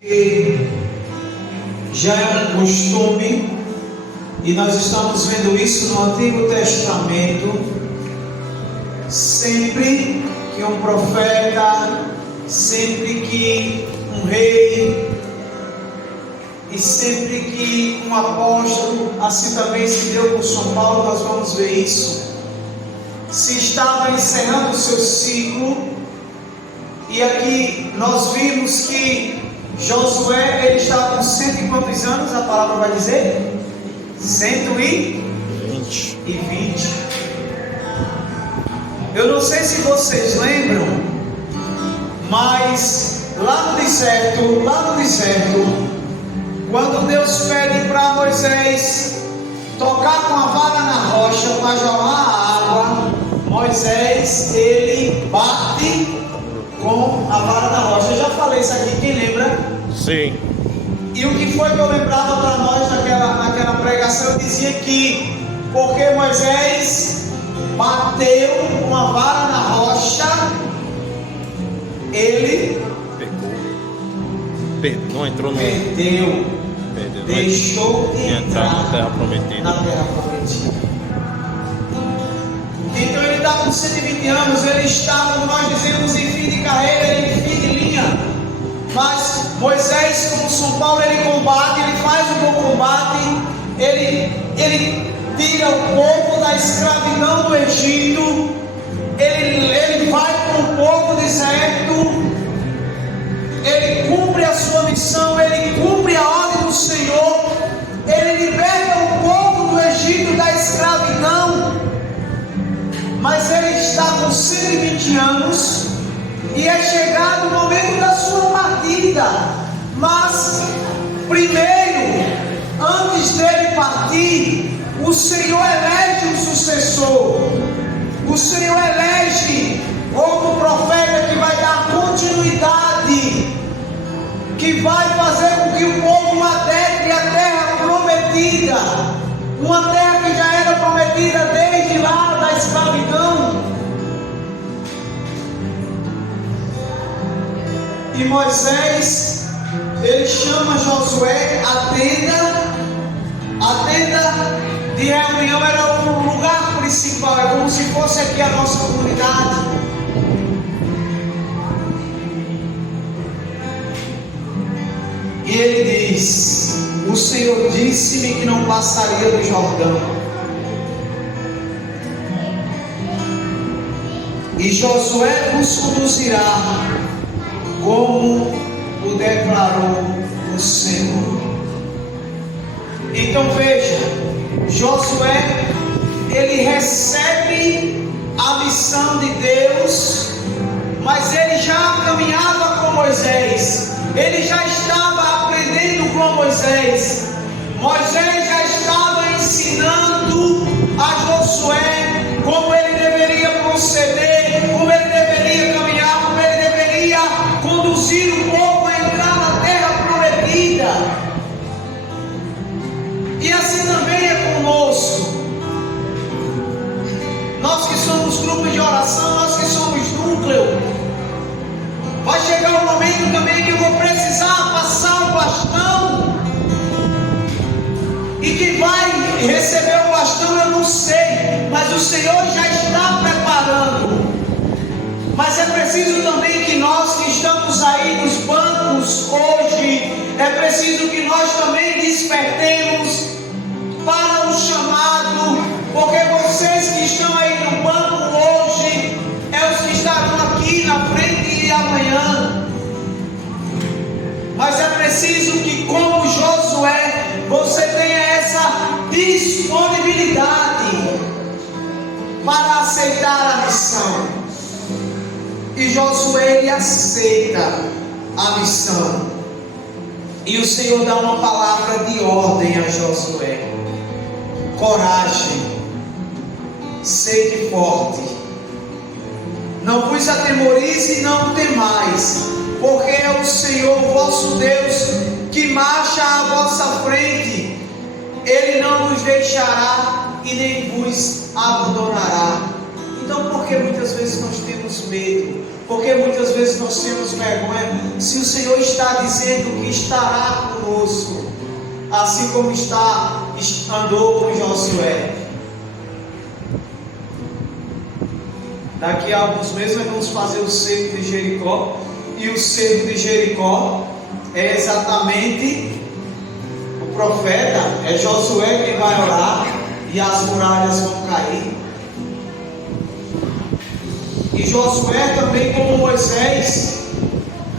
Que já é um costume, e nós estamos vendo isso no Antigo Testamento, sempre que um profeta, sempre que um rei, e sempre que um apóstolo, assim também se deu por São Paulo, nós vamos ver isso, se estava encerrando o seu ciclo, e aqui nós vimos que Josué, ele estava com 100 e quantos anos, a palavra vai dizer? 120. Eu não sei se vocês lembram, mas lá no deserto, quando Deus pede para Moisés tocar com a vara na rocha para jorrar a água, Moisés, ele bate com a vara da rocha. Eu já falei isso aqui, quem lembra? Sim. E o que foi que eu lembrava para nós naquela pregação? Eu dizia que porque Moisés bateu com a vara na rocha, ele Não entrou no. perdeu, deixou de entrar na terra prometida. Então ele está com 120 anos, ele está, como nós dizemos, em fim de carreira, em fim de linha. Mas Moisés, como São Paulo, ele combate, ele faz um bom combate, ele tira o povo da escravidão do Egito, ele vai com o povo do deserto, ele cumpre a sua missão, ele cumpre a ordem do Senhor, ele liberta o povo do Egito da escravidão. Mas ele está com 120 anos e é chegado o momento da sua partida. Mas primeiro, antes dele partir, o Senhor elege um sucessor. O Senhor elege outro profeta que vai dar continuidade, que vai fazer com que o povo adentre a terra prometida, uma terra que já era prometida desde lá da escravidão. E Moisés, ele chama Josué, a tenda de reunião era o lugar principal, é como se fosse aqui a nossa comunidade. E ele diz: o Senhor disse-me que não passaria do Jordão. E Josué vos conduzirá, como o declarou o Senhor. Então veja, Josué, ele recebe a missão de Deus, mas ele já caminhava com Moisés, ele já estava aprendendo com Moisés. Moisés já estava ensinando a Josué como ele deveria proceder, como ele deveria caminhar, como ele deveria conduzir o povo a entrar na terra prometida. E assim também é conosco. Nós que somos grupo de oração, nós que somos núcleo, vai chegar um momento também que eu vou precisar passar o bastão. E quem vai receber o bastão eu não sei, mas o Senhor já está preparando. Mas é preciso também que nós que estamos aí nos bancos hoje, é preciso que nós também despertemos para o chamado, porque vocês que estão aí no banco hoje, é os que estarão aqui na frente e amanhã. Mas é preciso que, como Josué, você tenha essa disponibilidade para aceitar a missão. E Josué, ele aceita a missão. E o Senhor dá uma palavra de ordem a Josué: coragem, sede forte, não vos atemorize e não temais, porque é o Senhor vosso Deus que marcha à vossa frente. Ele não vos deixará e nem vos abandonará. Então, por que muitas vezes nós temos medo? Porque muitas vezes nós temos vergonha. Se o Senhor está dizendo que estará conosco, assim como andou com Josué. Daqui a alguns meses nós vamos fazer o cerco de Jericó. E o cerco de Jericó é exatamente o profeta, é Josué quem vai orar e as muralhas vão cair. E Josué também, como Moisés,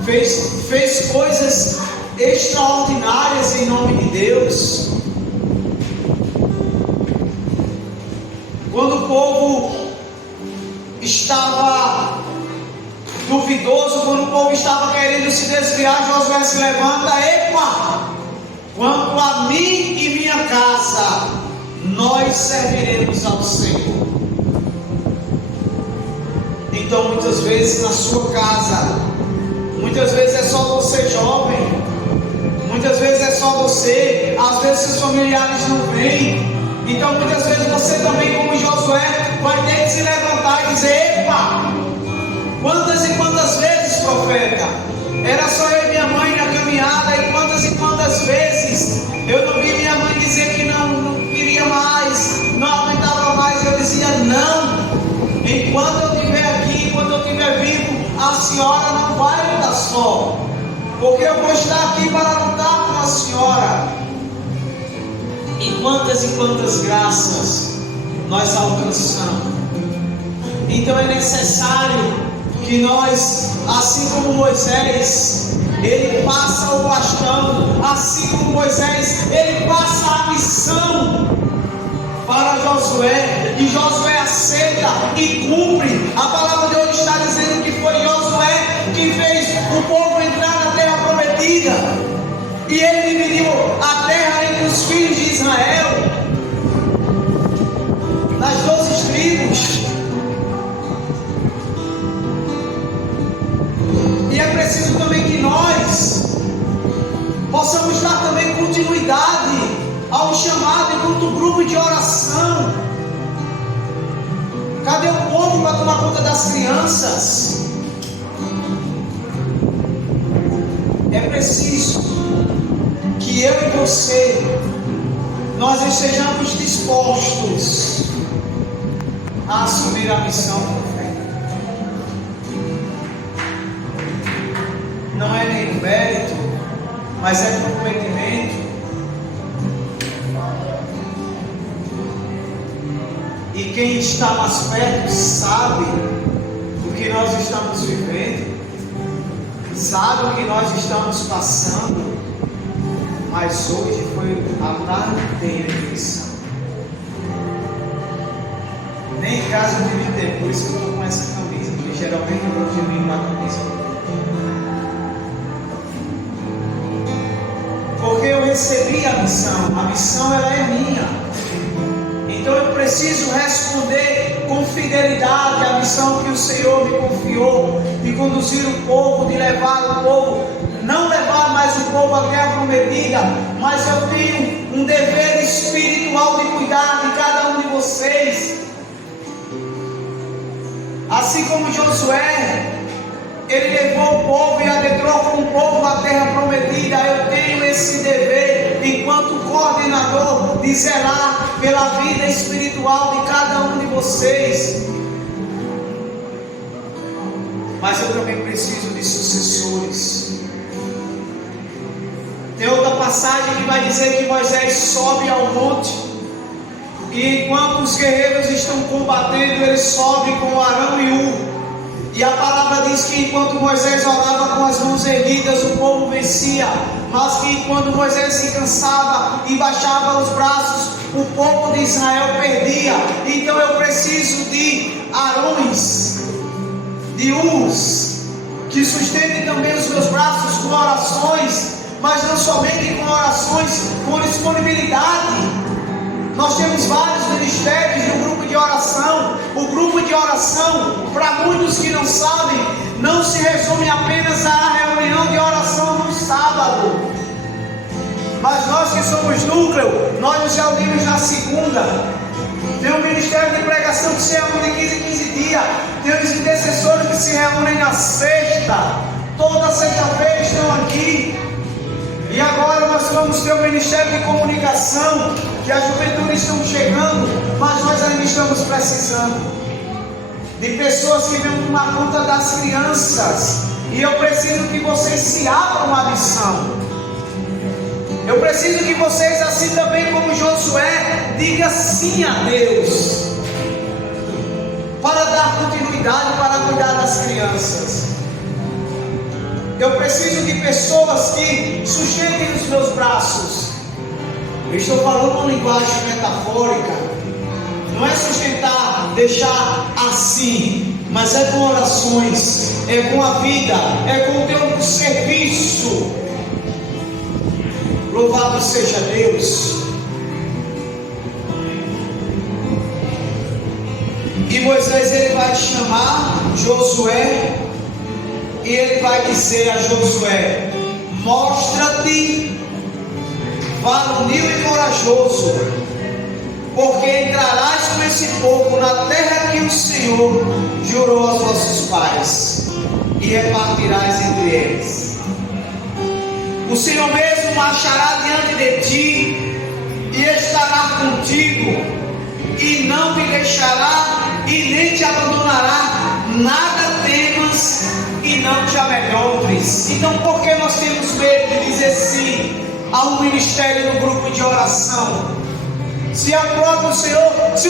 fez coisas extraordinárias em nome de Deus. Quando o povo estava duvidoso, quando o povo estava querendo se desviar, Josué se levanta: epa, quanto a mim e minha casa, nós serviremos ao Senhor. Então muitas vezes na sua casa, muitas vezes é só você jovem, muitas vezes é só você, às vezes seus familiares não vêm. Então muitas vezes você também, como Josué, vai ter que se levantar e dizer: epa, quantas e quantas vezes, profeta, era só eu e minha mãe na caminhada, e quantas vezes eu não vi minha mãe dizer que não queria mais, não aguentava mais. Eu dizia: não, enquanto eu estiver aqui, enquanto eu estiver vivo, a senhora não vai lutar só, porque eu vou estar aqui para lutar com a senhora. E quantas graças nós alcançamos. Então é necessário que nós, assim como Moisés, ele passa o bastão, assim como Moisés, ele passa a missão para Josué, e Josué aceita e cumpre. A palavra de hoje está dizendo que foi Josué que fez o povo entrar na terra prometida, e ele dividiu a terra entre os filhos de Israel, nas 12 tribos. E é preciso também que nós possamos dar também continuidade ao chamado enquanto grupo de oração. Cadê o povo para tomar conta das crianças? É preciso que eu e você, nós estejamos dispostos a assumir a missão com fé. Não é nem mérito, mas é comprometimento. E quem está mais perto sabe o que nós estamos vivendo, sabe o que nós estamos passando. Mas hoje foi a tarde inteira de missão. Nem em casa eu tive tempo, por isso que eu estou com essa camisa, porque geralmente eu vou vir com a camisa. Porque eu recebi a missão ela é minha. Então eu preciso responder com fidelidade à missão que o Senhor me confiou, de conduzir o povo, de levar o povo, não levar mais o povo à terra prometida, mas eu tenho um dever espiritual de cuidar de cada um de vocês. Assim como Josué, ele levou o povo e adentrou com o povo à terra prometida, eu tenho esse dever, enquanto coordenador, de zelar pela vida espiritual de cada um de vocês. Mas eu também preciso de sucessores. Tem outra passagem que vai dizer que Moisés sobe ao monte, e enquanto os guerreiros estão combatendo, ele sobe com Arão e Hur. E a palavra diz que enquanto Moisés orava com as mãos erguidas, o povo vencia, mas que quando Moisés se cansava e baixava os braços, o povo de Israel perdia. Então eu preciso de Arões, de Hurs, que sustentem também os meus braços com orações, mas não somente com orações, com disponibilidade. Nós temos vários ministérios no grupo de oração. O grupo de oração, para muitos que não sabem, não se resume apenas à reunião de oração no sábado. Mas nós que somos núcleo, nós nos reunimos na segunda. Tem um ministério de pregação que se reúne 15 em 15 dias. Tem os intercessores que se reúnem na sexta. Toda sexta-feira estão aqui. E agora nós vamos ter o ministério de comunicação, que a juventude estão chegando, mas nós ainda estamos precisando de pessoas que venham tomar conta das crianças. E eu preciso que vocês se abram à missão. Eu preciso que vocês, assim também como Josué, digam sim a Deus, para dar continuidade, para cuidar das crianças. Eu preciso de pessoas que sustentem os meus braços. Eu estou falando uma linguagem metafórica. Não é sustentar, deixar assim, mas é com orações, é com a vida, é com o teu serviço. Louvado seja Deus. E Moisés, ele vai chamar Josué, e ele vai dizer a Josué: mostra-te varonil e corajoso, porque entrarás com esse povo na terra que o Senhor jurou aos vossos pais, e repartirás entre eles. O Senhor mesmo marchará diante de ti, e estará contigo, e não te deixará, e nem te abandonará. Nada temas, e não te amedrontes. Então, por que nós temos medo de dizer sim a um ministério no grupo de oração? Se é o próprio Senhor, se